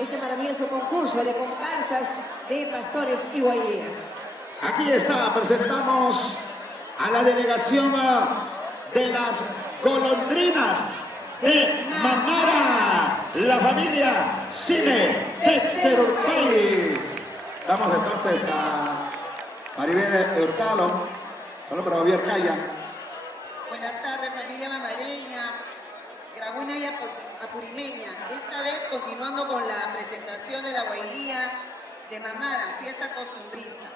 este maravilloso concurso de comparsas de pastores y guayirías. Aquí está, presentamos a la delegación de las golondrinas de Mamara, la familia Cine Texerurpay. Vamos entonces a Maribel Hurtado, solo para Javier Calla. Buenas tardes, familia mamareña, grabuena y apurimeña. Esta vez continuando con la presentación de la guayiría de Mamara, fiesta costumbrista.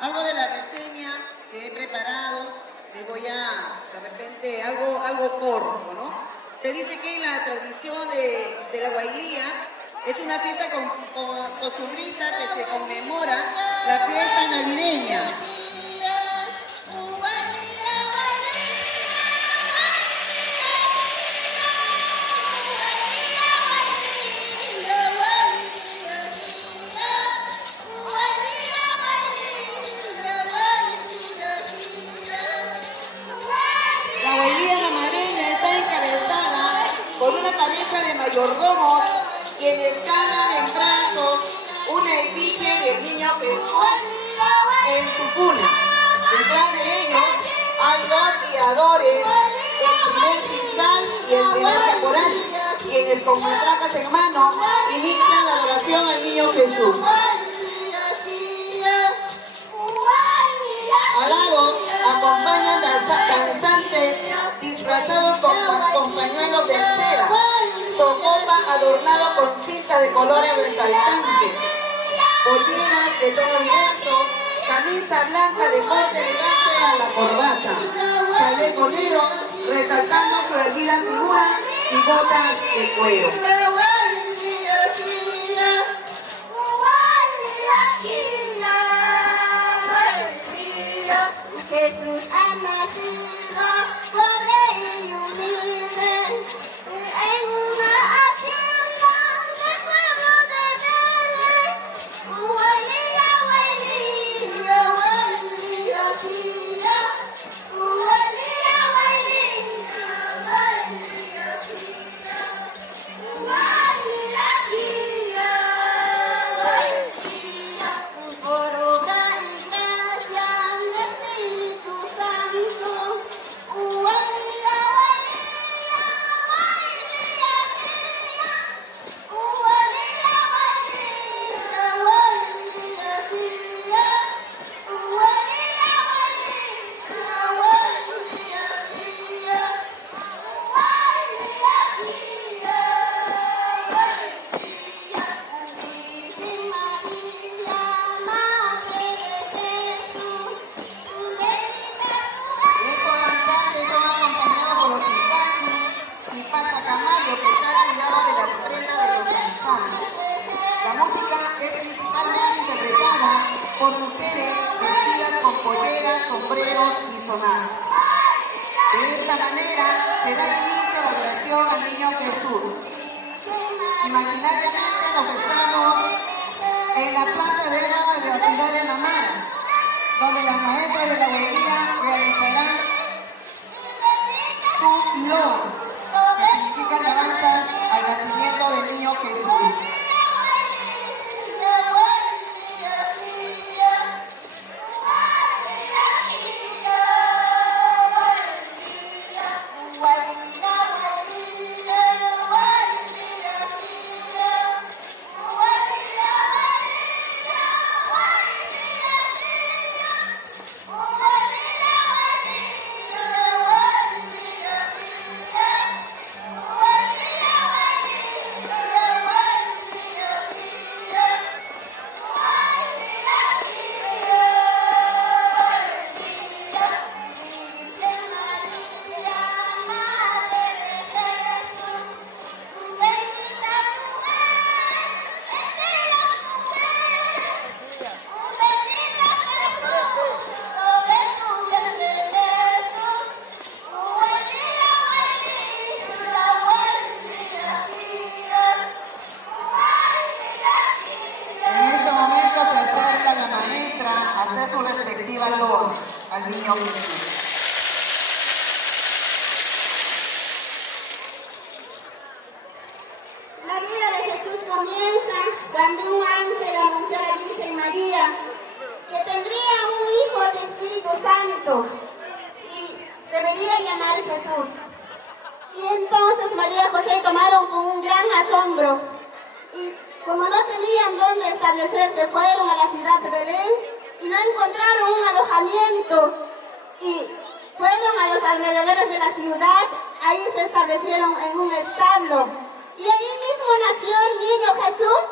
Algo de la reseña que he preparado, les voy a, de repente, algo corto, ¿no? Se dice que la tradición de la guayiría es una fiesta costumbrista que se conmemora la fiesta navideña. La guayiría mamareña está encabezada por una pareja de mayordomos quienes cargan en brazos una efigie del niño Jesús en su cuna. Detrás de ellos hay dos guiadores, el primer fiscal y el primer caporal, quienes con matracas en mano inician la adoración al niño Jesús. Al lado acompañan danzantes disfrazados con pañuelos de seda, socopa adornado con cinta de colores resaltantes, polleras de tono diverso, camisa blanca de corte elegante a la corbata, chaleco negro resaltando su erguida figura y botas de cuero. Jesús ha nacido, pobre y humilde, en una hacienda del pueblo de Belén. Guayiría, guayiría, guayiría, guayiría, guayiría, guayiría, guayiría, guayiría, guayiría, por obra y gracia del Espíritu Santo. Guayiría, guayiría, guayiría, guayiría, guayiría, guayiría, guayiría, Estos danzantes son acompañados por los Pikachu y Pachacamayo que están al cuidado de la ofrenda de los danzantes. La música es principalmente interpretada por mujeres vestidas con polleras, sombreros y sonajas. De esta manera se da inicio a la adoración al niño Jesús. Imaginariamente nos estamos en la plaza de armas de la ciudad de Mamara, donde las maestras de la guayiría realizarán su lor, que significa alabanzas al nacimiento del niño Jesús. hacer su respectiva loa al niño Jesús. La vida de Jesús Jesús comienza cuando un ángel anunció a la Virgen María que tendría un hijo de Espíritu Santo y debería llamar Jesús. Y entonces María y José tomaron con un gran asombro y como no tenían dónde establecerse, fueron a la ciudad de Belén y no encontraron un alojamiento y fueron a los alrededores de la ciudad, ahí se establecieron en un establo. Y ahí mismo nació el niño Jesús,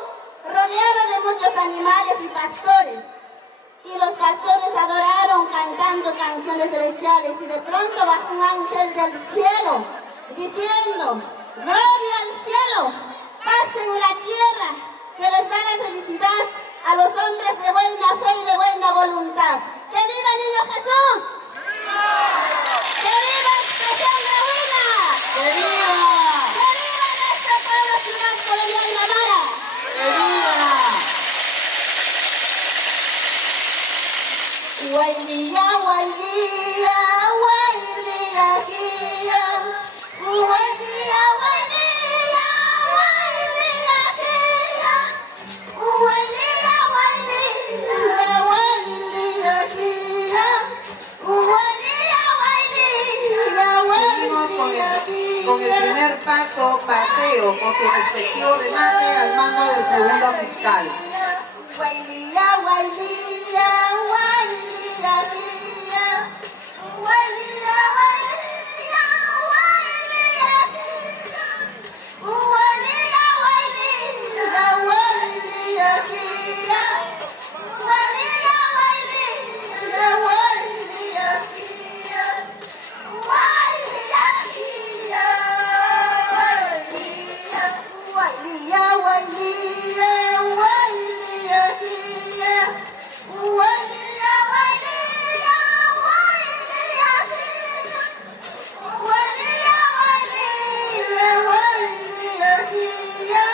rodeado de muchos animales y pastores. Y los pastores adoraron cantando canciones celestiales y de pronto bajó un ángel del cielo diciendo: gloria al cielo, paz en la tierra, que les da la felicidad a los hombres de buena fe y de buena voluntad. ¡Que viva el niño Jesús! ¡Que viva Expresión Grabuena! ¡Que viva! ¡Que viva nuestra pueblo ciudad colonial Mamara! ¡Que viva! Guaylía, guaylía, guaylía, guía. Guaylía, guaylía, guaylía, guía. Guaylía, guaylía, guaylía, guía. Guaylía, guaylía, Seguimos guaylía, con el primer paso, paseo, con su respectivo remate al mando del segundo fiscal. Guaylía, guaylía, guaylía, guía. Guaylía, guaylía, guaylía, guía. Guaylía, guaylía, guaylía, guía. Guaylía, guaylía, guaylía, guía. Guaylía, guía, guaylía. Guaylía, guaylía, guaylía, guía. Guaylía, guaylía, guaylía, guía. Guaylía, guaylía, guaylía, guía.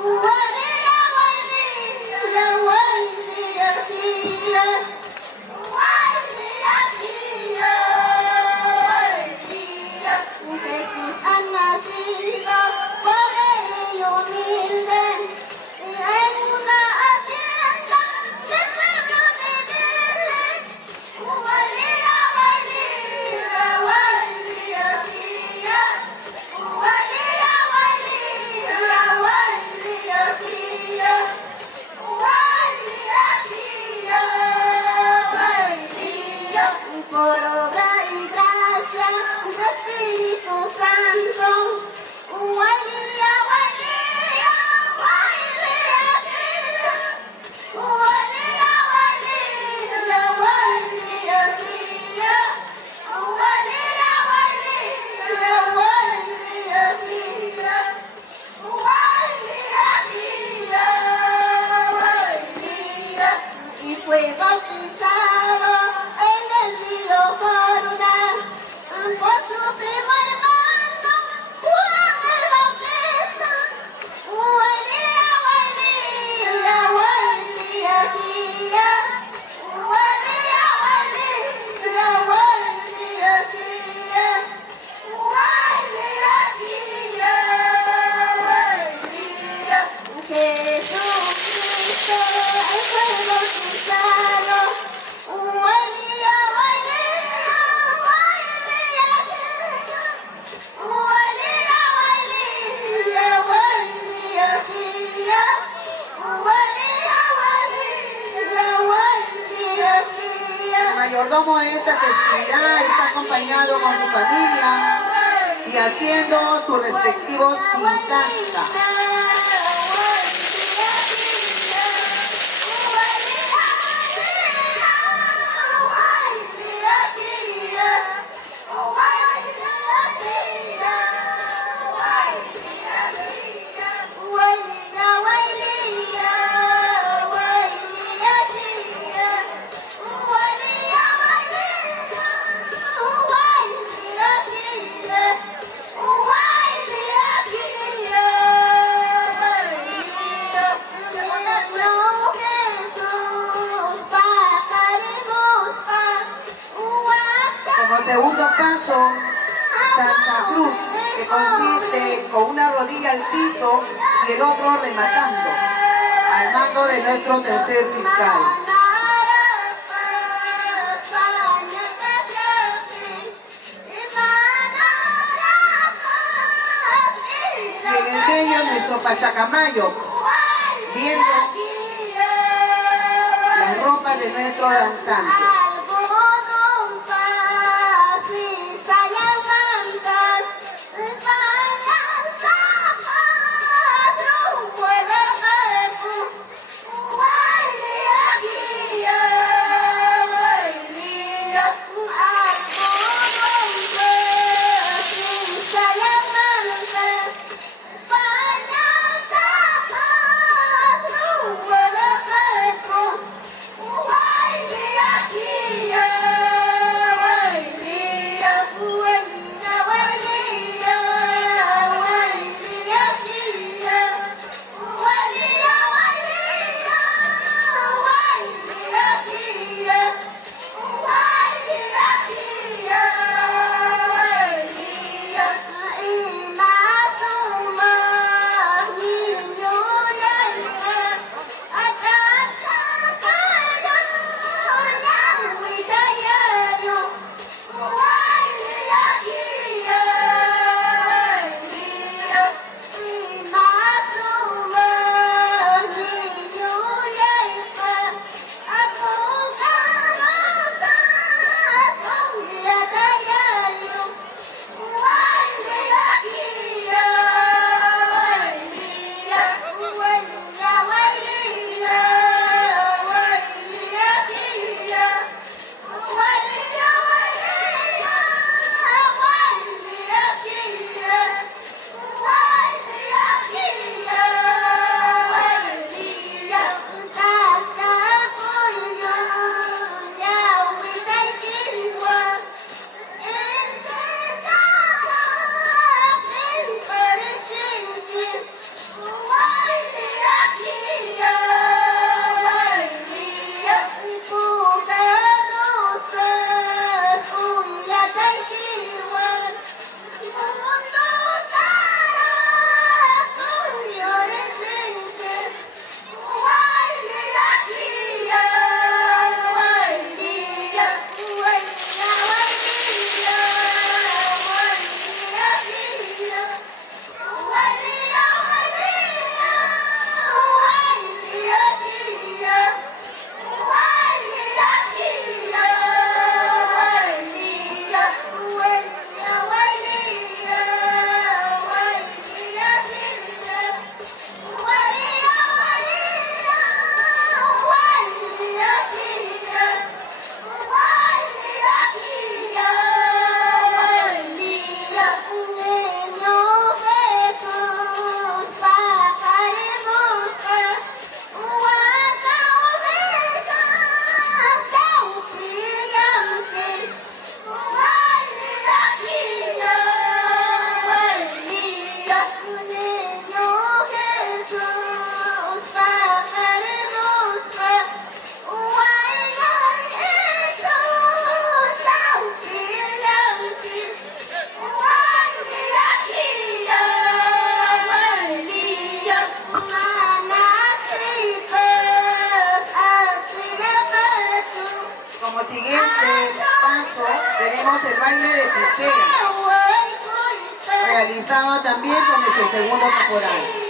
Guaylía, guaylía, guaylía, guía. Guaylía, guía, guaylía. Jesús ha nacido pobre y humilde en una hacienda del pueblo de Belén. Guaylía, guaylía, guaylía, guía. Guaylía, guaylía, guaylía, guía. Guaylía, guía, guaylía. Por obra y gracia del Espíritu Santo. Guaylía, guaylía, guaylía, guía. Guaylía, guaylía, guaylía, guía. Guaylía, guaylía, guaylía, guía. Guaylía, guía, guaylía. Y fue bautizado en el río Jordán por su primo hermano Juan el Bautista. Guaylía, guaylía, guaylía, guía. Guaylía, guaylía, guaylía, guía. Guaylía, guía, guaylía. Jesucristo fue bautizado. Guaylía, guaylía, guaylía, guía. Guaylía, guaylía, guaylía, guía. Guaylía, guaylía, guaylía, guía. El mayordomo de esta festividad está acompañado con su familia y haciendo sus respectivos sincasta. Como segundo paso, Santa Cruz, que consiste con una rodilla al piso y el otro rematando, al mando de nuestro tercer fiscal. Y en el medio nuestro Pachacamayo, viendo las ropas de nuestro danzante. Como siguiente paso tenemos el baile de tijera, realizado también con nuestro segundo caporal.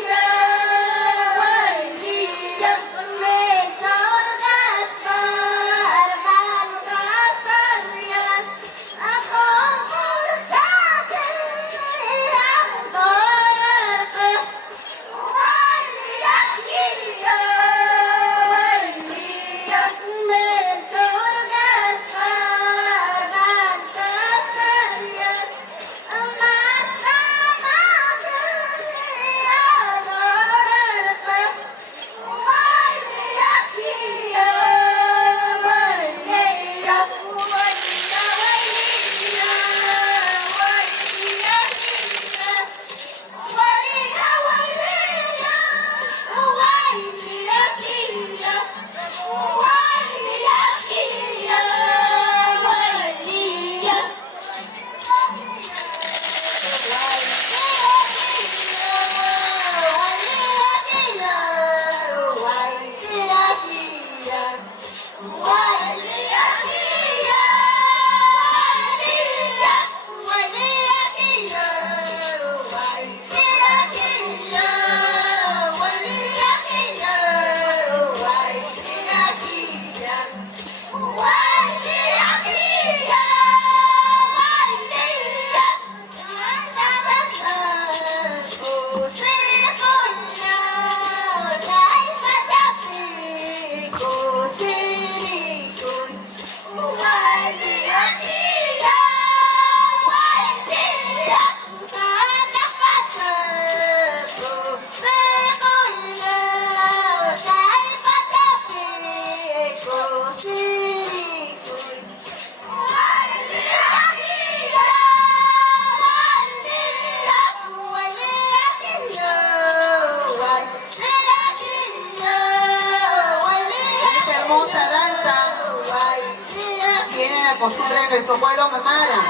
costumbre de nuestro pueblo mamara.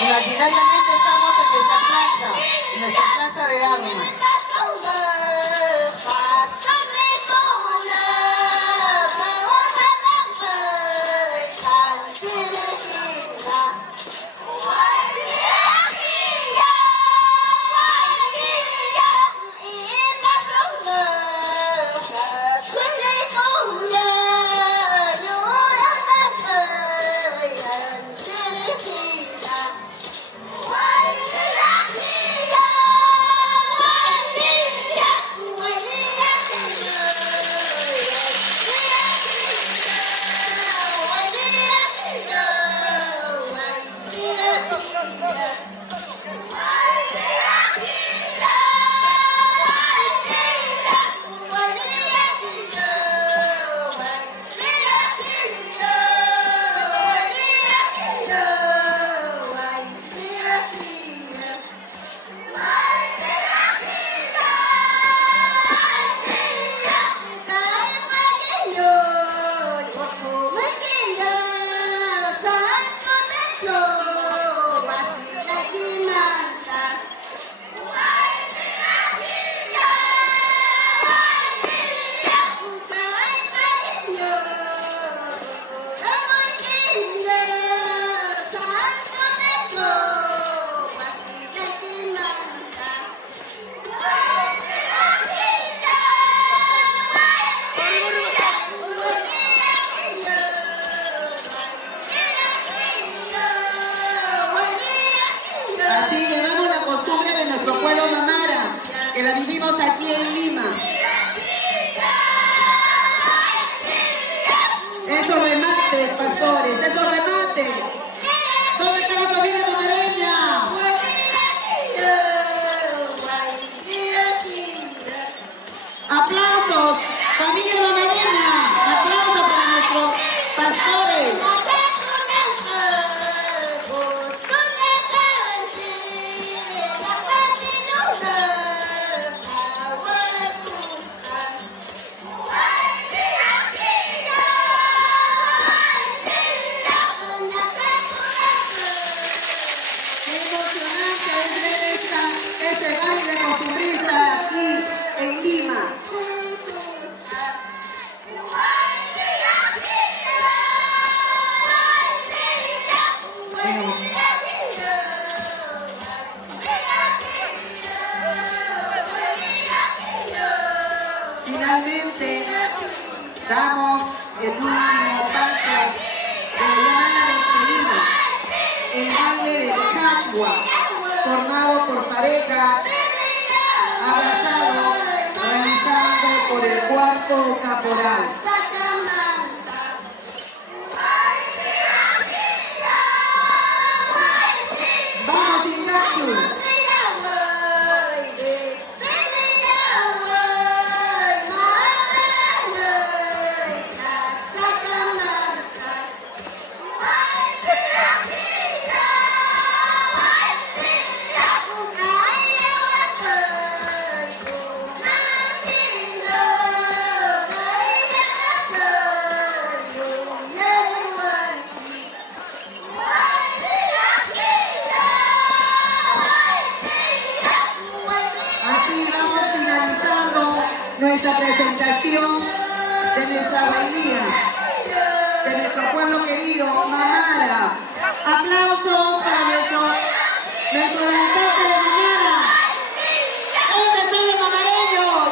Imaginariamente estamos en nuestra plaza de armas. Así llevamos la costumbre de nuestro pueblo mamara, que la vivimos aquí en Lima. Esos remates, pastores, esos remates. ¿Dónde está la familia mamareña? Aplausos, familia mamareña. Aplausos para nuestros pastores. Este baile costumbrista aquí en Lima. Finalmente damos el último paso de la llamada despedida, el baile del chacua, formado por parejas, abrazados, realizado por el cuarto caporal. ¡Vamos, Ingachu! Nuestra presentación de nuestra bailía, de nuestro pueblo querido, Mamara. Aplausos para nuestro danzante de Mamara. ¿Dónde están los mamareños?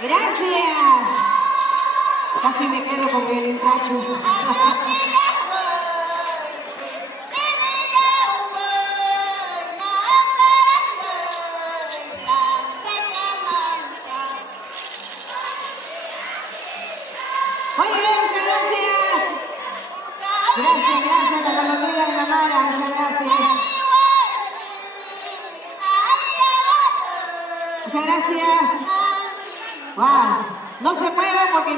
Gracias. Casi me quedo con el Ingachu. Gracias a la familia de Mamara, muchas gracias. Muchas gracias. Wow. No se muevan porque